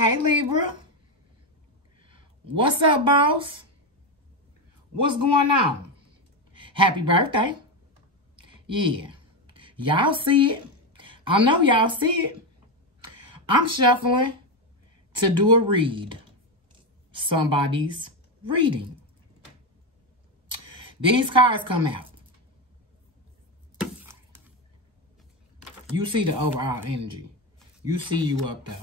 Hey Libra, what's up, boss? What's going on? Happy birthday. Yeah, y'all see it. I know y'all see it. I'm shuffling to do a read. Somebody's reading. These cards come out. You see the overall energy. You see you up there.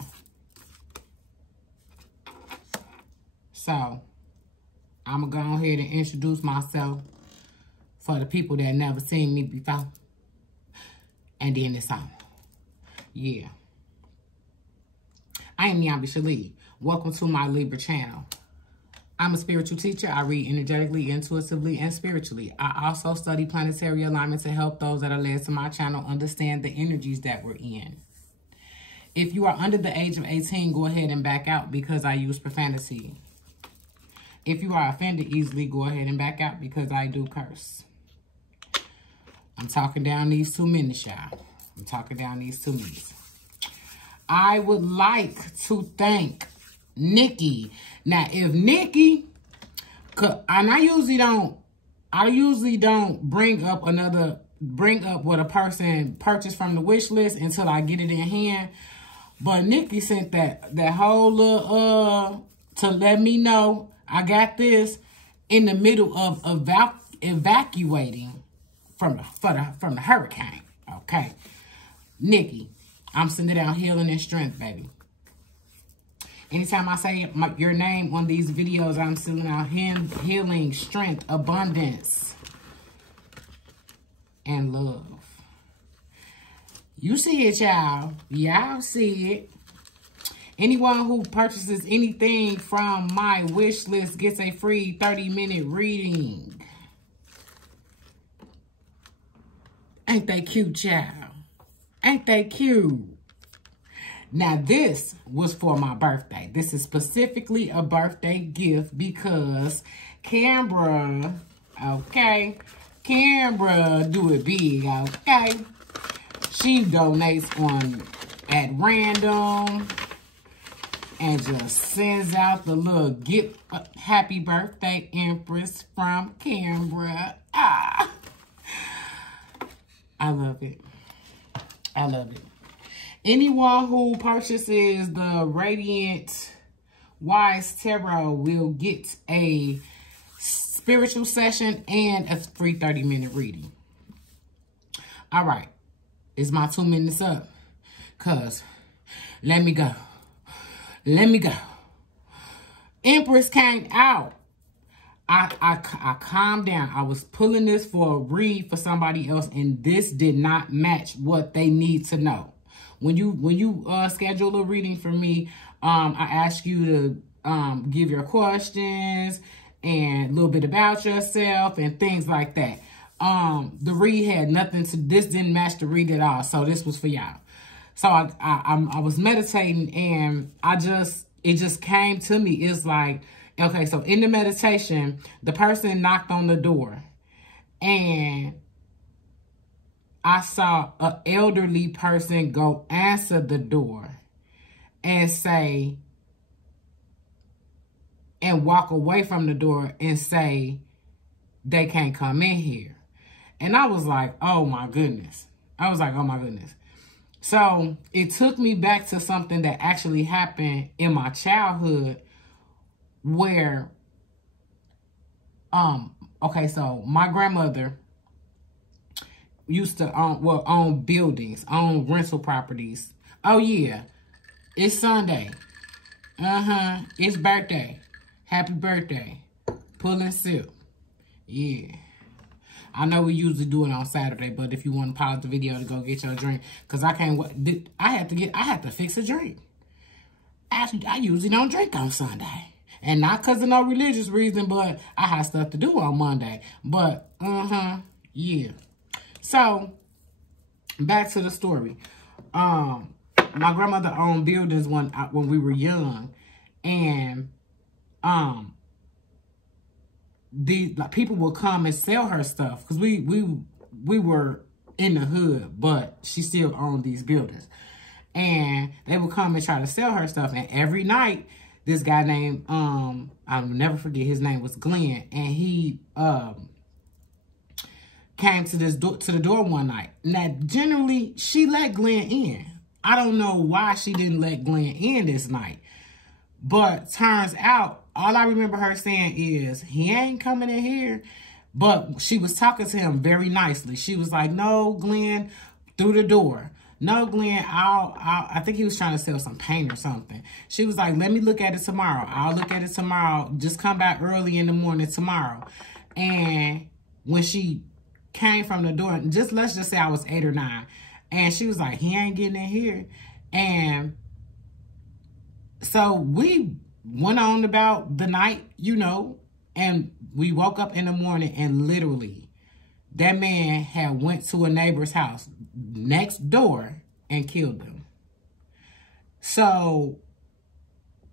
So, I'm going to go ahead and introduce myself for the people that never seen me before. And then it's on. Yeah. I am NiambiShele. Welcome to my Libra channel. I'm a spiritual teacher. I read energetically, intuitively, and spiritually. I also study planetary alignment to help those that are led to my channel understand the energies that we're in. If you are under the age of 18, go ahead and back out because I use profanity. If you are offended easily, go ahead and back out because I do curse. I'm talking down these 2 minutes, y'all. I'm talking down these 2 minutes. I would like to thank Nikki. Now, if Nikki, and I usually don't bring up what a person purchased from the wish list until I get it in hand. But Nikki sent that whole little to let me know I got this in the middle of evacuating from the hurricane. Okay, Nikki, I'm sending out healing and strength, baby. Anytime I say your name on these videos, I'm sending out healing, strength, abundance, and love. You see it, y'all. Y'all see it. Anyone who purchases anything from my wish list gets a free 30-minute reading. Ain't they cute, child? Ain't they cute? Now, this was for my birthday. This is specifically a birthday gift because Canberra, okay? Canberra do it big, okay? She donates at random and just sends out the little gift. Happy birthday, Empress from Canberra. Ah, I love it. I love it. Anyone who purchases the Radiant Wise Tarot will get a spiritual session and a free 30-minute reading. All right. Is my 2 minutes up? Because let me go. Let me go. Empress came out. I calmed down. I was pulling this for a read for somebody else, and this did not match what they need to know. When you schedule a reading for me, I ask you to give your questions and a little bit about yourself and things like that. The read had nothing to, this didn't match the read at all. So this was for y'all. So I was meditating and it just came to me. It's like, okay, so in the meditation, the person knocked on the door and I saw an elderly person go answer the door and say, and walk away from the door and say, they can't come in here. And I was like, oh my goodness. I was like, oh my goodness. So it took me back to something that actually happened in my childhood where, okay, so my grandmother used to own buildings, own rental properties. Oh yeah, it's Sunday. It's birthday. Happy birthday. Pull and sip. Yeah. I know we usually do it on Saturday, but if you want to pause the video to go get your drink, because I can't, I had to fix a drink. Actually, I usually don't drink on Sunday. And not because of no religious reason, but I had stuff to do on Monday. But, yeah. So, back to the story. My grandmother owned buildings when we were young. And, people would come and sell her stuff because we were in the hood, but she still owned these buildings. And they would come and try to sell her stuff. And every night, this guy named, I'll never forget, his name was Glenn. And he came to the door one night. Now, generally, she let Glenn in. I don't know why she didn't let Glenn in this night. But turns out, all I remember her saying is, he ain't coming in here. But she was talking to him very nicely. She was like, no, Glenn, through the door. No, Glenn, I think he was trying to sell some paint or something. She was like, let me look at it tomorrow. I'll look at it tomorrow. Just come back early in the morning tomorrow. And when she came from the door, let's just say I was 8 or 9. And she was like, he ain't getting in here. And so we went on about the night, you know, and we woke up in the morning and literally that man had went to a neighbor's house next door and killed them. So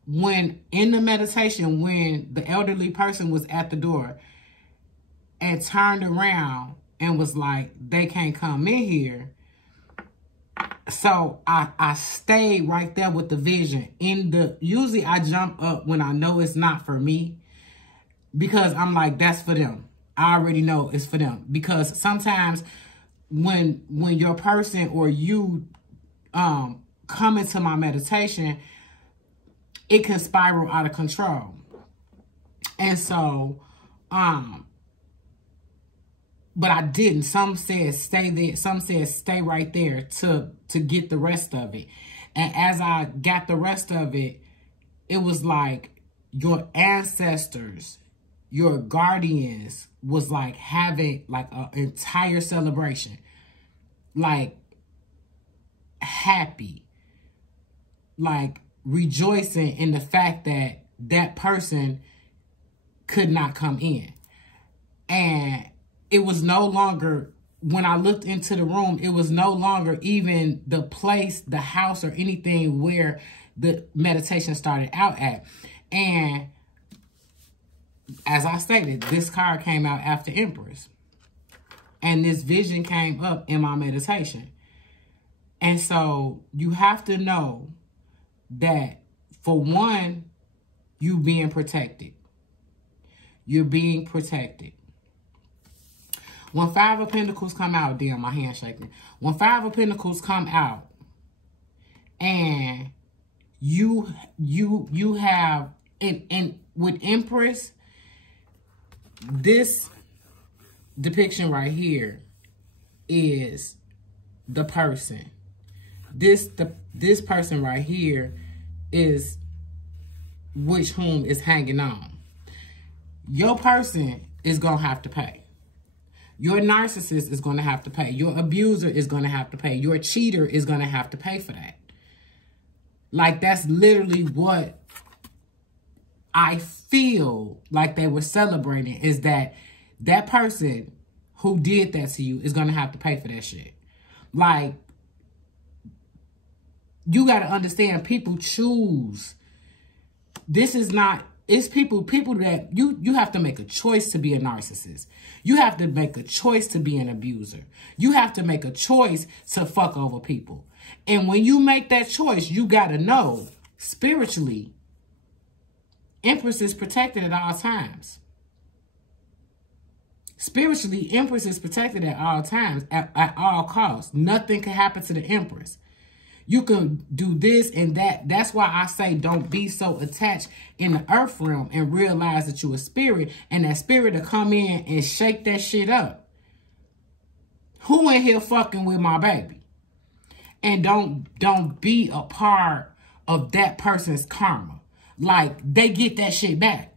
when in the meditation, when the elderly person was at the door and turned around and was like, they can't come in here. So I stayed right there with the vision. Usually I jump up when I know it's not for me because I'm like, that's for them. I already know it's for them. Because sometimes when your person or you come into my meditation, it can spiral out of control. And so, but I didn't. Some said stay there. Some said stay right there to get the rest of it. And as I got the rest of it, it was like your ancestors, your guardians was like having like an entire celebration. Like happy. Like rejoicing in the fact that that person could not come in. And it was no longer, when I looked into the room, it was no longer even the place, the house, or anything where the meditation started out at. And as I stated, this card came out after Empress. And this vision came up in my meditation. And so you have to know that, for one, you being protected. You're being protected. When 5 of Pentacles come out, damn, my hand's shaking. When 5 of Pentacles come out, and you have, and with Empress, this depiction right here is the person. This person right here is whom is hanging on. Your person is going to have to pay. Your narcissist is going to have to pay. Your abuser is going to have to pay. Your cheater is going to have to pay for that. Like, that's literally what I feel like they were celebrating, is that that person who did that to you is going to have to pay for that shit. Like, you got to understand, people choose. This is not... It's people that you have to make a choice to be a narcissist. You have to make a choice to be an abuser. You have to make a choice to fuck over people. And when you make that choice, you got to know, spiritually, Empress is protected at all times. Spiritually, Empress is protected at all times, at all costs. Nothing can happen to the Empress. You can do this and that. That's why I say don't be so attached in the earth realm, and realize that you're a spirit, and that spirit will come in and shake that shit up. Who in here fucking with my baby? And don't be a part of that person's karma. Like, they get that shit back.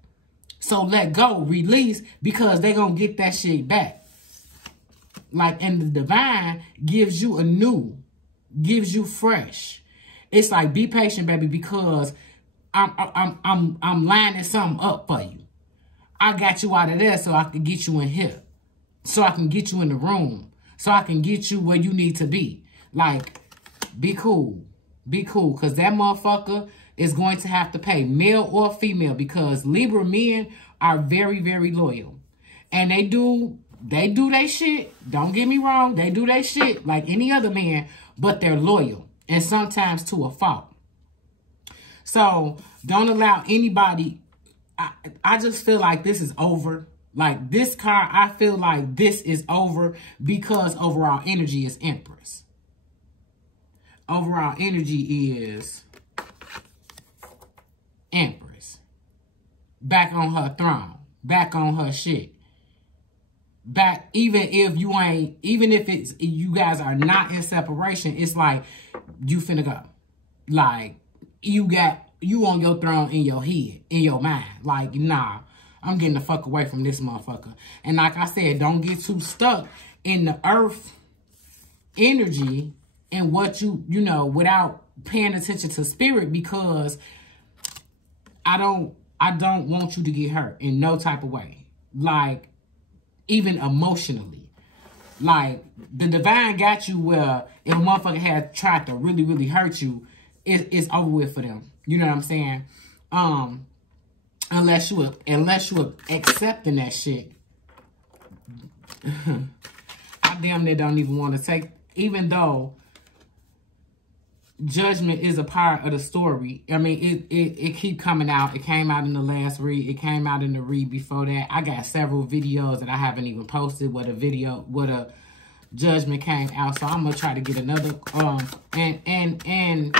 So let go, release, because they gonna get that shit back. Like, and the divine gives you anew. Gives you fresh. It's like, be patient, baby, because I'm lining something up for you. I got you out of there so I can get you in here. So I can get you in the room. So I can get you where you need to be. Like, be cool. Be cool. Because that motherfucker is going to have to pay, male or female. Because Libra men are very, very loyal. And they do their shit. Don't get me wrong. They do their shit like any other man. But they're loyal. and sometimes to a fault. So don't allow anybody. I just feel like this is over. Like this card, I feel like this is over because overall energy is Empress. Overall energy is Empress. Back on her throne. Back on her shit. Back, even if it's, you guys are not in separation, it's like, you finna go. Like, you on your throne in your head, in your mind. Like, nah, I'm getting the fuck away from this motherfucker. And like I said, don't get too stuck in the earth energy and what you know, without paying attention to spirit, because I don't want you to get hurt in no type of way. Like, even emotionally. Like, the divine got you where if a motherfucker had tried to really, really hurt you, it's over with for them. You know what I'm saying? Unless you accepting that shit. I damn near don't even want to take, even though judgment is a part of the story. I mean, it keep coming out. It came out in the last read. It came out in the read before that. I got several videos that I haven't even posted where a judgment came out. So I'm gonna try to get another and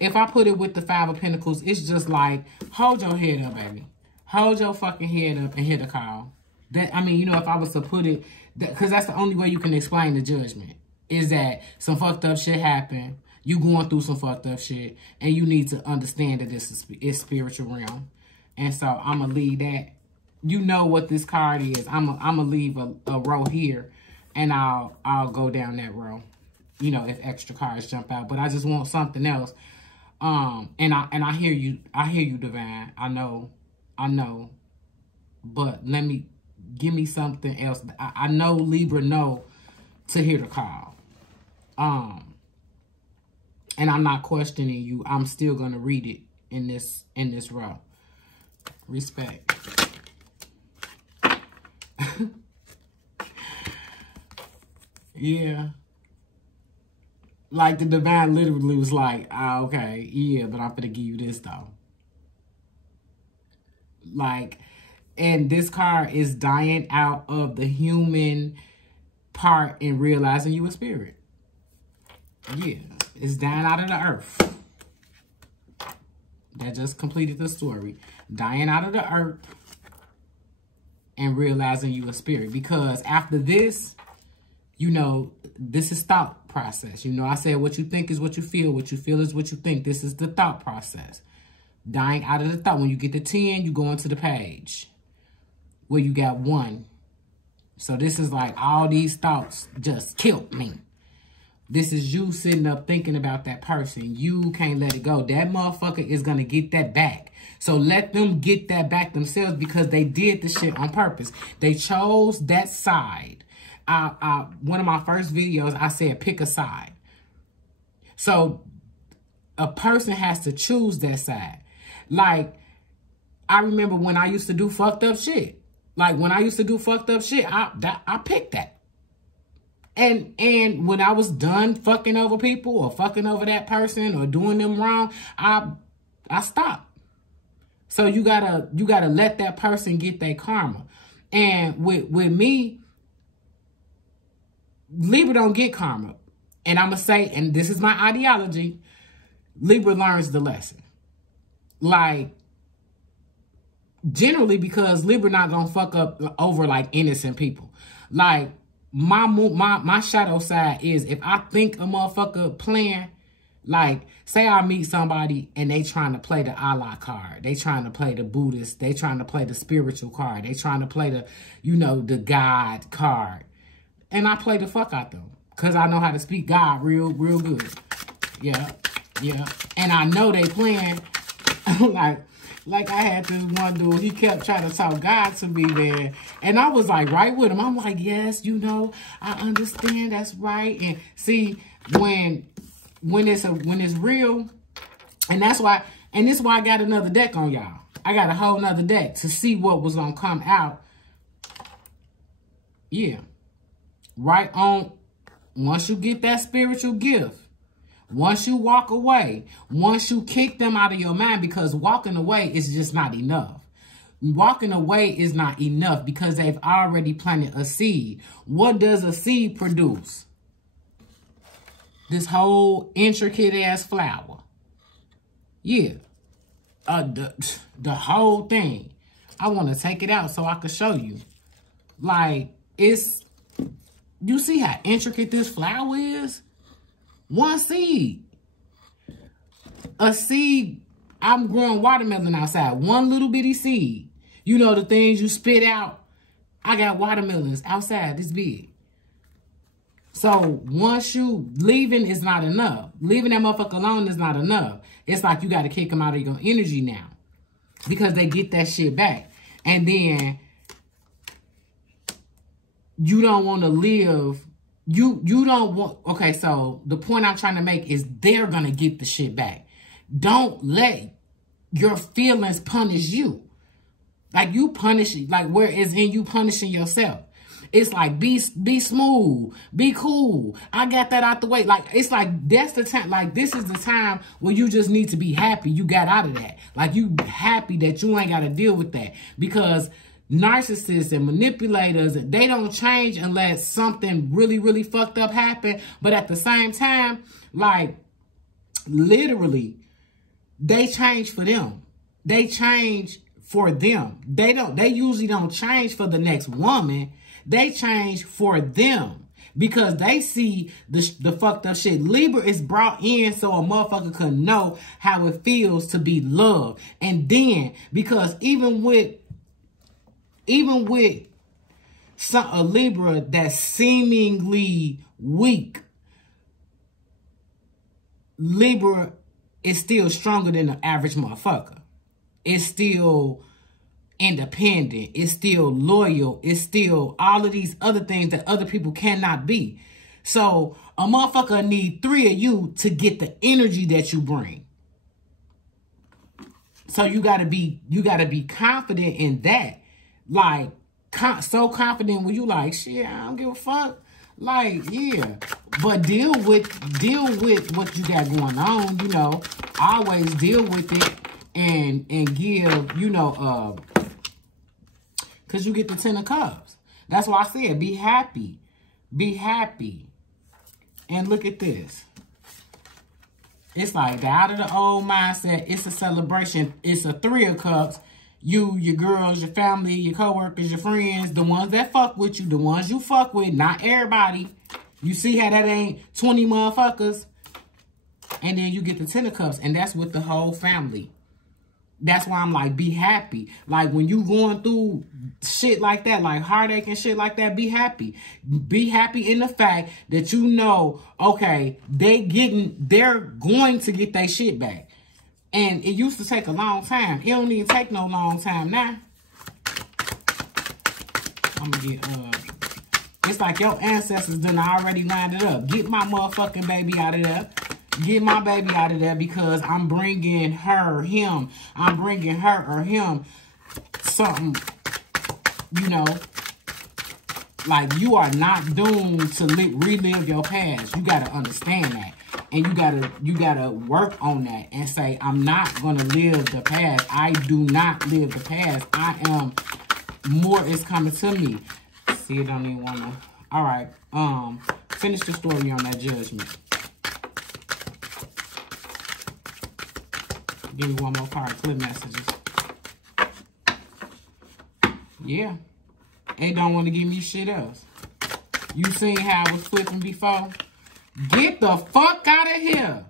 if I put it with the Five of Pentacles, it's just like, hold your head up, baby. Hold your fucking head up and hit a call. That, I mean, you know, if I was to put it, because that's the only way you can explain the judgment. Is that some fucked up shit happened, you going through some fucked up shit, and you need to understand that this is spiritual realm. And so I'm going to leave that. You know what this card is. I'm going to leave a row here, and I'll go down that row, you know, if extra cards jump out. But I just want something else. And I hear you, divine. I know. But give me something else. I know Libra know to hear the call. And I'm not questioning you. I'm still gonna read it in this row. Respect. Yeah. Like the divine literally was like, ah, okay, yeah, but I'm gonna give you this though. Like, and this card is dying out of the human part and realizing you a spirit. Yeah, it's dying out of the earth. That just completed the story. Dying out of the earth and realizing you a spirit. Because after this, you know, this is thought process. You know, I said what you think is what you feel. What you feel is what you think. This is the thought process. Dying out of the thought. When you get to 10, you go into the page where you got 1. So this is like all these thoughts just killed me. This is you sitting up thinking about that person. You can't let it go. That motherfucker is going to get that back. So let them get that back themselves because they did the shit on purpose. They chose that side. One of my first videos, I said pick a side. So a person has to choose that side. Like, I remember when I used to do fucked up shit. Like, when I used to do fucked up shit, I picked that. And when I was done fucking over people or fucking over that person or doing them wrong, I stopped. So you gotta let that person get their karma. And with me, Libra don't get karma. And I'm gonna say, and this is my ideology, Libra learns the lesson. Like, generally, because Libra not gonna fuck up over like innocent people. Like, my shadow side is if I think a motherfucker playing, like, say I meet somebody and they trying to play the Allah card. They trying to play the Buddhist. They trying to play the spiritual card. They trying to play the, you know, the God card. And I play the fuck out them. Because I know how to speak God real good. Yeah. And I know they playing like I had this one dude, he kept trying to talk God to me, man. And I was like right with him. I'm like, yes, you know, I understand, that's right. And see, when it's real, and that's why, and this is why I got another deck on y'all. I got a whole nother deck to see what was gonna come out. Yeah. Right on once you get that spiritual gift, once you walk away, once you kick them out of your mind, because walking away is just not enough. Walking away is not enough because they've already planted a seed. What does a seed produce? This whole intricate ass flower. Yeah. The whole thing. I want to take it out so I can show you. Like, it's... You see how intricate this flower is? One seed. A seed. I'm growing watermelon outside. One little bitty seed. You know the things you spit out? I got watermelons outside this big. So once you leaving is not enough. Leaving that motherfucker alone is not enough. It's like you got to kick them out of your energy now. Because they get that shit back. And then you don't want to live. You don't want. Okay, so the point I'm trying to make is they're going to get the shit back. Don't let your feelings punish you. Like you punish, like where is in you punishing yourself. It's like, be smooth, be cool. I got that out the way. Like, it's like, that's the time, like, this is the time where you just need to be happy you got out of that. Like, you happy that you ain't got to deal with that. Because narcissists and manipulators, they don't change unless something really, really fucked up happen. But at the same time, like, literally, they change for them. They change for them. They usually don't change for the next woman. They change for them because they see the fucked up shit. Libra is brought in so a motherfucker can know how it feels to be loved. And then, because even with a Libra that's seemingly weak, Libra is still stronger than the average motherfucker. It's still independent. It's still loyal. It's still all of these other things that other people cannot be. So a motherfucker need 3 of you to get the energy that you bring. So you gotta be confident in that. Like, so confident when you like, shit, I don't give a fuck. Like, yeah. But deal with what you got going on, you know. Always deal with it and give, you know, because you get the 10 of Cups. That's why I said be happy. Be happy. And look at this. It's like out of the old mindset. It's a celebration. It's a 3 of Cups. You, your girls, your family, your coworkers, your friends, the ones that fuck with you, the ones you fuck with, not everybody. You see how that ain't 20 motherfuckers? And then you get the 10 of Cups, and that's with the whole family. That's why I'm like, be happy. Like, when you going through shit like that, like heartache and shit like that, be happy. Be happy in the fact that you know, okay, they're going to get their shit back. And it used to take a long time. It don't even take no long time now. I'm gonna get, it's like your ancestors done already lined it up. Get my motherfucking baby out of there. Get my baby out of there because I'm bringing her, him. I'm bringing her or him something, you know. Like, you are not doomed to relive your past. You got to understand that. And you gotta work on that and say, I'm not going to live the past. I do not live the past. I am, more is coming to me. See, I don't even want to. All right. Finish the story on that judgment. Give me one more card. Clip messages. Yeah. They don't want to give me shit else. You seen how I was flipping before? Get the fuck out of here.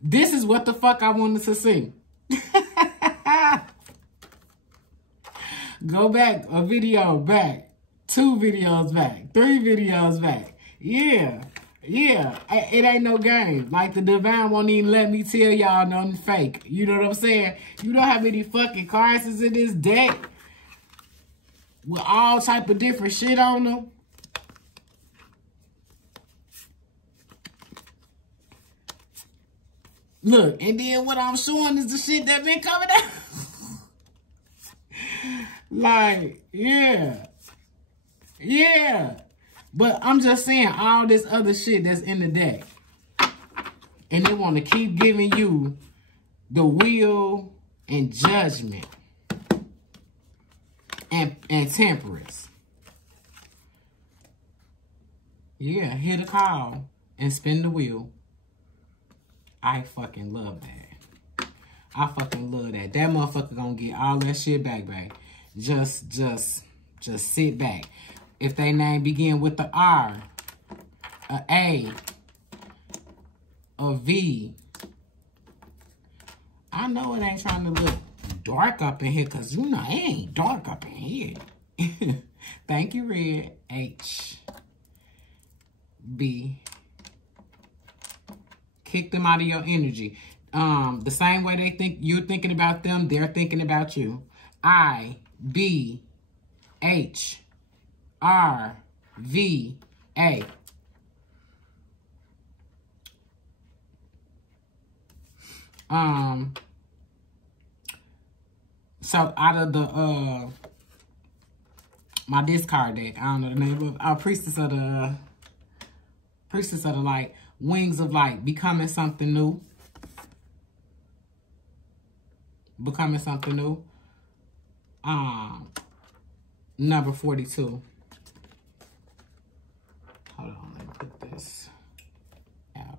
This is what the fuck I wanted to see. Go back a video back. 2 videos back. 3 videos back. Yeah. Yeah. It ain't no game. Like, the divine won't even let me tell y'all nothing fake. You know what I'm saying? You know how many fucking cards is in this deck? With all type of different shit on them. Look, and then what I'm showing is the shit that been coming out. Like, yeah. Yeah. But I'm just saying all this other shit that's in the deck. And they want to keep giving you the wheel and judgment and temperance. Yeah, hit a call and spin the wheel. I fucking love that. I fucking love that. That motherfucker gonna get all that shit back, babe. Just sit back. If they name begin with the R, a A, a V, I know it ain't trying to look dark up in here, because you know it ain't dark up in here. Thank you, Red. H, B. Kick them out of your energy. The same way they think you're thinking about them, they're thinking about you. I, B, H, R, V, A. So out of the my discard deck, I don't know the name of Priestess of the Light, Wings of Light, becoming something new. Becoming something new. Number 42. Hold on, let me put this out.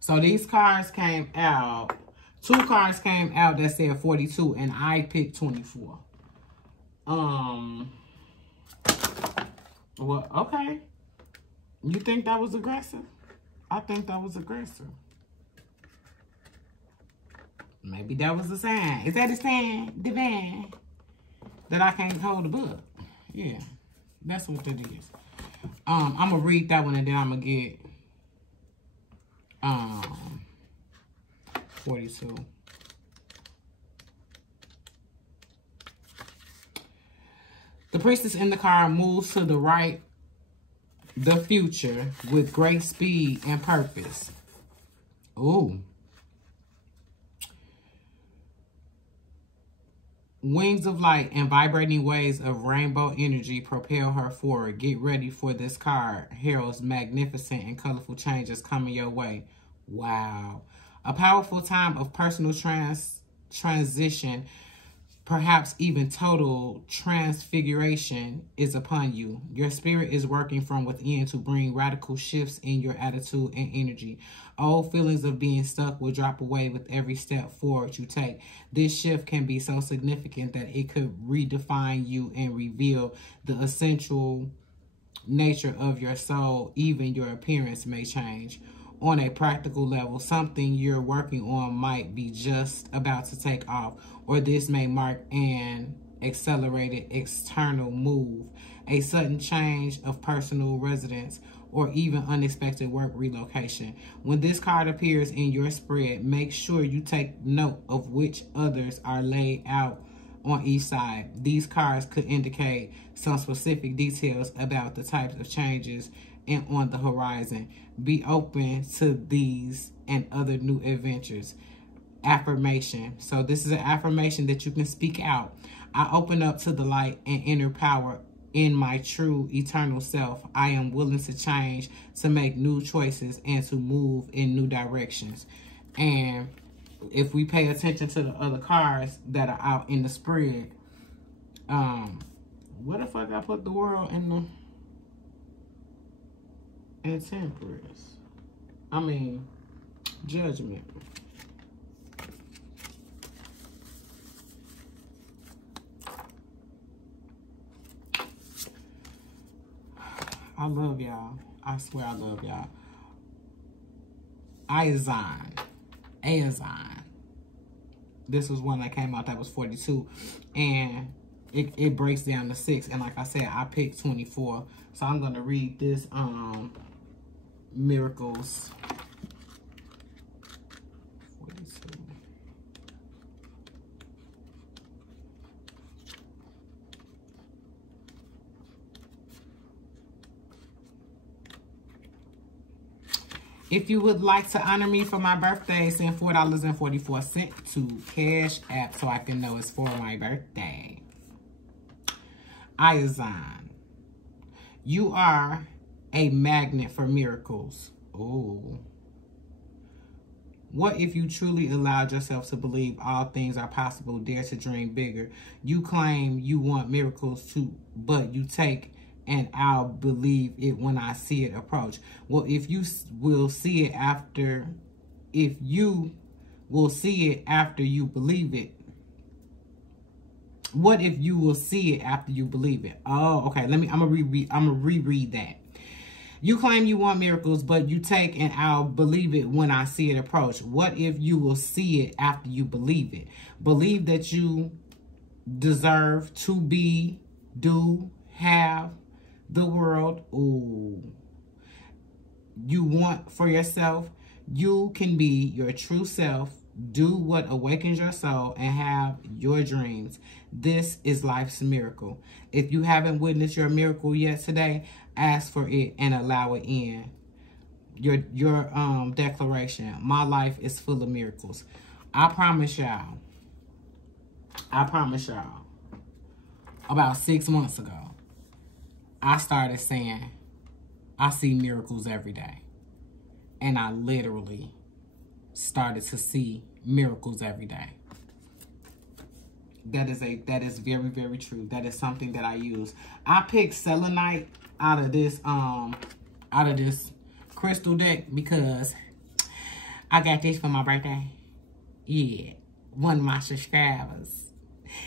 So these cards came out. 2 cards came out that said 42, and I picked 24. Well, okay. You think that was aggressive? I think that was aggressive. Maybe that was a sign. Is that a sign, divine, that I can't hold a book? Yeah, that's what that is. I'm gonna read that one, and then I'm gonna get 42. The priestess in the card moves to the right, the future, with great speed and purpose. Ooh. Wings of light and vibrating waves of rainbow energy propel her forward. Get ready for this card. Heralds magnificent and colorful changes coming your way. Wow. A powerful time of personal transition, perhaps even total transfiguration, is upon you. Your spirit is working from within to bring radical shifts in your attitude and energy. Old feelings of being stuck will drop away with every step forward you take. This shift can be so significant that it could redefine you and reveal the essential nature of your soul. Even your appearance may change. On a practical level, something you're working on might be just about to take off, or this may mark an accelerated external move, a sudden change of personal residence, or even unexpected work relocation. When this card appears in your spread, make sure you take note of which others are laid out on each side. These cards could indicate some specific details about the types of changes and on the horizon. Be open to these and other new adventures. Affirmation. So this is an affirmation that you can speak out. I open up to the light and inner power in my true eternal self. I am willing to change, to make new choices, and to move in new directions. And if we pay attention to the other cards that are out in the spread, what the fuck I put the world in the and temperance? I mean, judgment. I love y'all. I swear I love y'all. iAmNiambiShele. This was one that came out that was 42. And it breaks down to 6. And like I said, I picked 24. So I'm going to read this Miracles. 42. If you would like to honor me for my birthday, send $4.44 to Cash App so I can know it's for my birthday. iAmNiambiShele. You are a magnet for miracles. Ooh. What if you truly allowed yourself to believe all things are possible, dare to dream bigger? You claim you want miracles too, but you take and I'll believe it when I see it approach. Well, if you will see it after, if you will see it after you believe it. What if you will see it after you believe it? Oh, okay. I'm gonna reread that. You claim you want miracles, but you take and I'll believe it when I see it approach. What if you will see it after you believe it? Believe that you deserve to be, do, have the world. Ooh. You want for yourself. You can be your true self. Do what awakens your soul and have your dreams. This is life's miracle. If you haven't witnessed your miracle yet today, ask for it and allow it in. Your declaration. My life is full of miracles. I promise y'all. About 6 months ago, I started saying, I see miracles every day. And I literally started to see miracles every day. That is very, very true. That is something that I use. I picked selenite out of this crystal deck because I got this for my birthday. Yeah. One of my subscribers.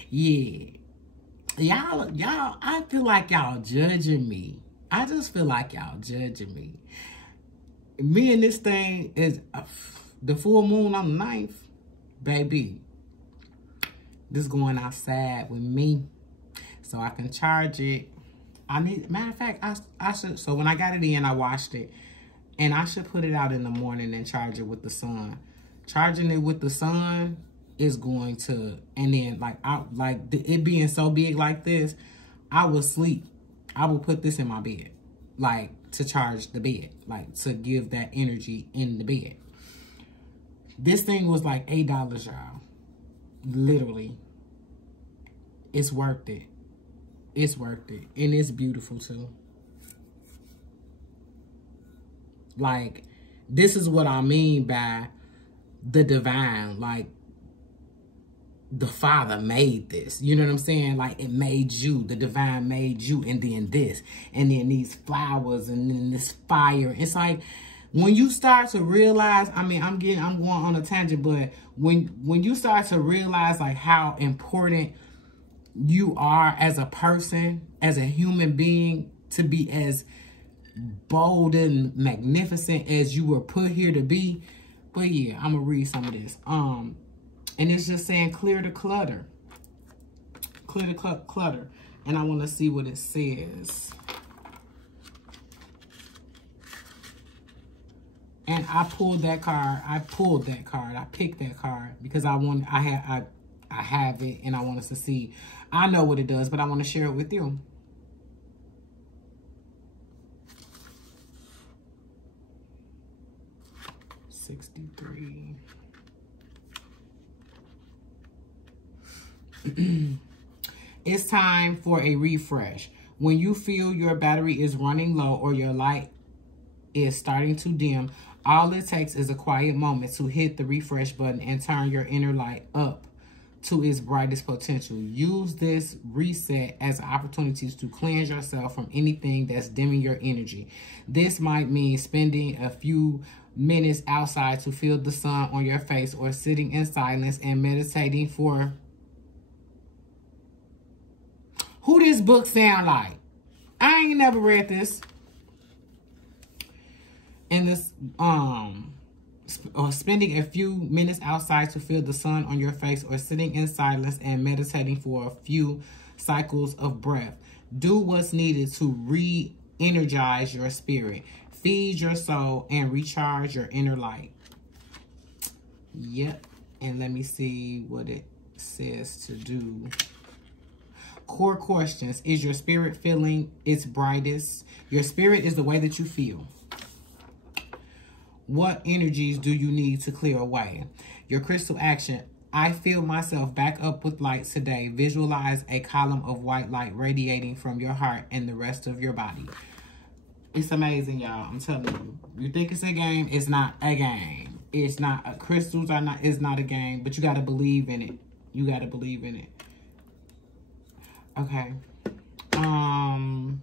Yeah. Y'all, I feel like y'all judging me. I just feel like y'all judging me. Me and this thing is the full moon on the 9th, baby. This going outside with me so I can charge it. Matter of fact, I should, so when I got it in, I washed it. And I should put it out in the morning and charge it with the sun. Charging it with the sun is going to, and then it being so big like this, I will sleep. I will put this in my bed, like to charge the bed, like to give that energy in the bed. This thing was like $8, y'all. Literally. It's worth it. It's worth it. And it's beautiful too. Like, this is what I mean by the divine. Like, the Father made this. You know what I'm saying? Like, it made you. The divine made you. And then this. And then these flowers. And then this fire. It's like, when you start to realize, I mean, I'm going on a tangent, but when you start to realize like how important you are as a person, as a human being, to be as bold and magnificent as you were put here to be. But yeah, I'm gonna read some of this. And it's just saying clear the clutter. Clear the clutter. And I want to see what it says. And I pulled that card. I picked that card because I have it and I want us to see. I know what it does, but I want to share it with you. $63. It's time for a refresh. When you feel your battery is running low or your light is starting to dim, all it takes is a quiet moment to hit the refresh button and turn your inner light up to its brightest potential. Use this reset as opportunities to cleanse yourself from anything that's dimming your energy. This might mean spending a few minutes outside to feel the sun on your face, or sitting in silence and meditating for... Who this book sound like? I ain't never read this. And this, spending a few minutes outside to feel the sun on your face, or sitting in silence and meditating for a few cycles of breath. Do what's needed to re-energize your spirit, feed your soul, and recharge your inner light. Yep. And let me see what it says to do. Core questions. Is your spirit feeling its brightest? Your spirit is the way that you feel. What energies do you need to clear away? Your crystal action. I feel myself back up with light today. Visualize a column of white light radiating from your heart and the rest of your body. It's amazing, y'all. I'm telling you. You think it's a game? It's not a game. It's not. Crystals are not. It's not a game. But you got to believe in it. You got to believe in it. Okay. I'm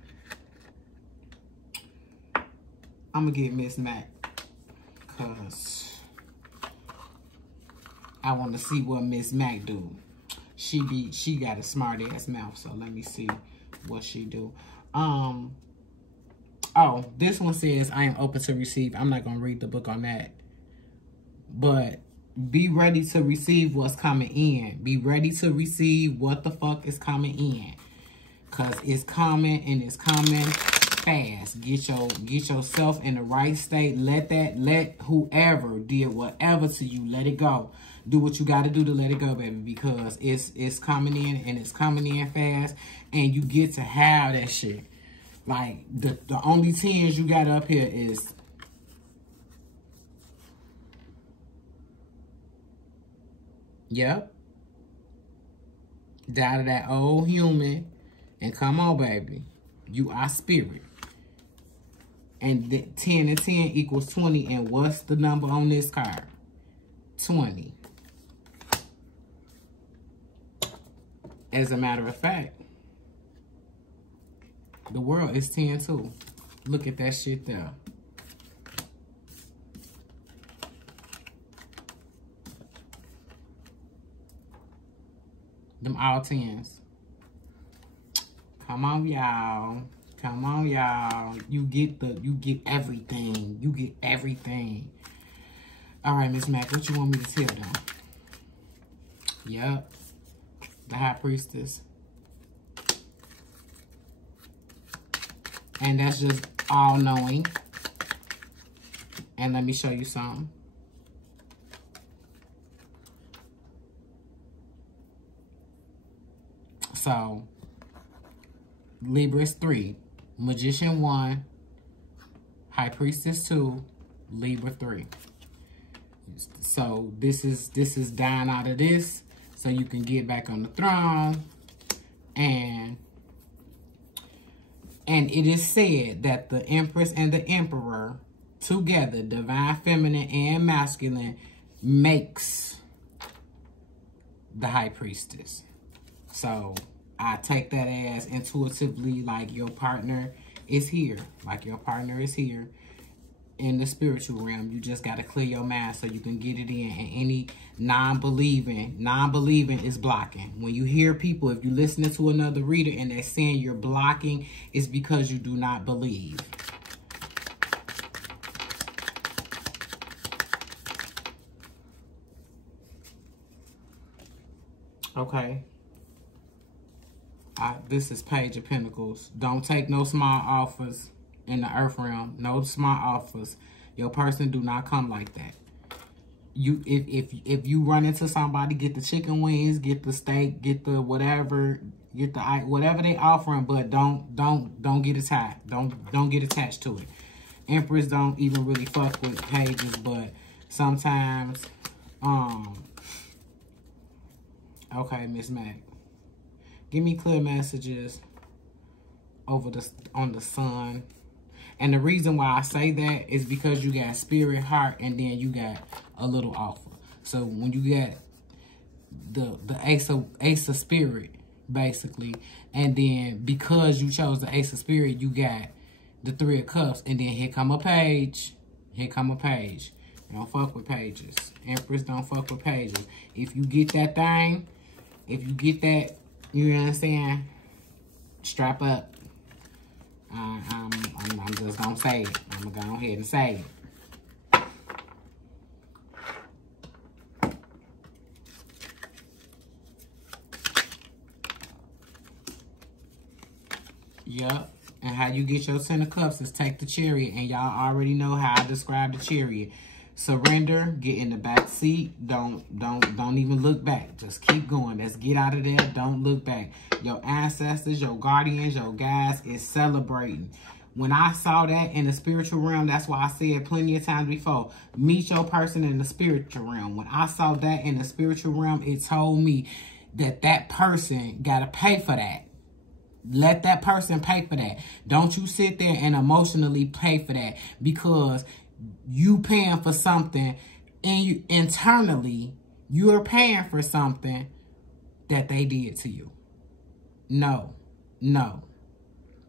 gonna get Miss Mac because I want to see what Miss Mac do. She got a smart ass mouth, so let me see what she do. Oh, this one says I am open to receive. I'm not gonna read the book on that, but be ready to receive what's coming in. Be ready to receive what the fuck is coming in, cause it's coming and it's coming fast. Get yourself in the right state. Let whoever did whatever to you, let it go. Do what you got to do to let it go, baby, because it's coming in and it's coming in fast, and you get to have that shit. Like the only 10s you got up here is yep. Die to that old human and come on, baby. You are spirit. And 10 and 10 equals 20. And what's the number on this card? 20. As a matter of fact, the world is 10 too. Look at that shit there. Them all 10s. Come on, y'all. Come on, y'all. You get everything. You get everything. All right, Miss Mac, what you want me to tell them? Yep. The High Priestess. And that's just all-knowing. And let me show you something. So, Libra is 3. Magician 1. High Priestess 2. Libra 3. So, this is dying out of this. So, you can get back on the throne. And it is said that the Empress and the Emperor together, divine feminine and masculine, makes the High Priestess. So I take that as intuitively like your partner is here. Like your partner is here in the spiritual realm. You just got to clear your mind so you can get it in. And any non-believing is blocking. When you hear people, if you're listening to another reader and they're saying you're blocking, it's because you do not believe. Okay. This is Page of Pentacles. Don't take no small offers in the earth realm. No small offers. Your person do not come like that. If you run into somebody, get the chicken wings, get the steak, get the whatever, get the whatever they offering, but don't get attached. Don't get attached to it. Empress don't even really fuck with pages, but sometimes okay, Miss Mac. Give me clear messages on the sun. And the reason why I say that is because you got spirit, heart, and then you got a little offer. So when you get the ace of spirit, basically, and then because you chose the ace of spirit, you got the 3 of cups, and then here come a page. Here come a page. Don't fuck with pages. Empress don't fuck with pages. If you get that thing, if you get that, you know what I'm saying? Strap up. I'm just gonna say it. I'm gonna go ahead and say it. Yup. And how you get your 10 of cups is take the chariot. And y'all already know how I describe the chariot. Surrender, get in the back seat. Don't even look back. Just keep going. Let's get out of there. Don't look back. Your ancestors, your guardians, your guides is celebrating When I saw that in the spiritual realm, that's why I said plenty of times before, meet your person in the spiritual realm. When I saw that in the spiritual realm, it told me that that person got to pay for that. Let that person pay for that. Don't you sit there and emotionally pay for that, because you paying for something and you internally, you're paying for something that they did to you. No, no.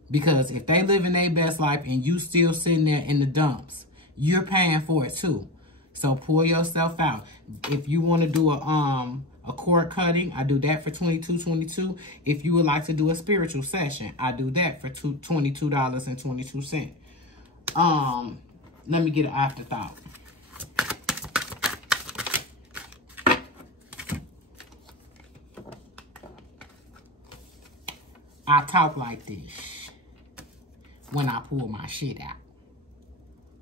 Because if they living their best life and you still sitting there in the dumps, you're paying for it too. So pull yourself out. If you want to do a cord cutting, I do that for $22.22. If you would like to do a spiritual session, I do that for $22.22. Let me get an afterthought. I talk like this when I pull my shit out.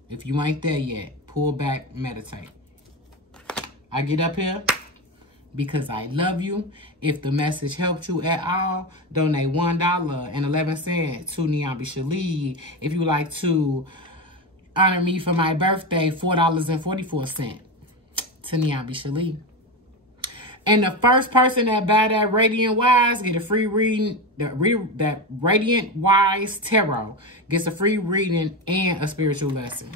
If you ain't there yet, pull back, meditate. I get up here because I love you. If the message helped you at all, donate $1.11 to NiambiShele. If you would like to honor me for my birthday, $4.44 to NiambiShele. And the first person that buy that Radiant Wise get a free reading. That Radiant Wise Tarot gets a free reading and a spiritual lesson.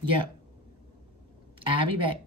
Yep. I'll be back.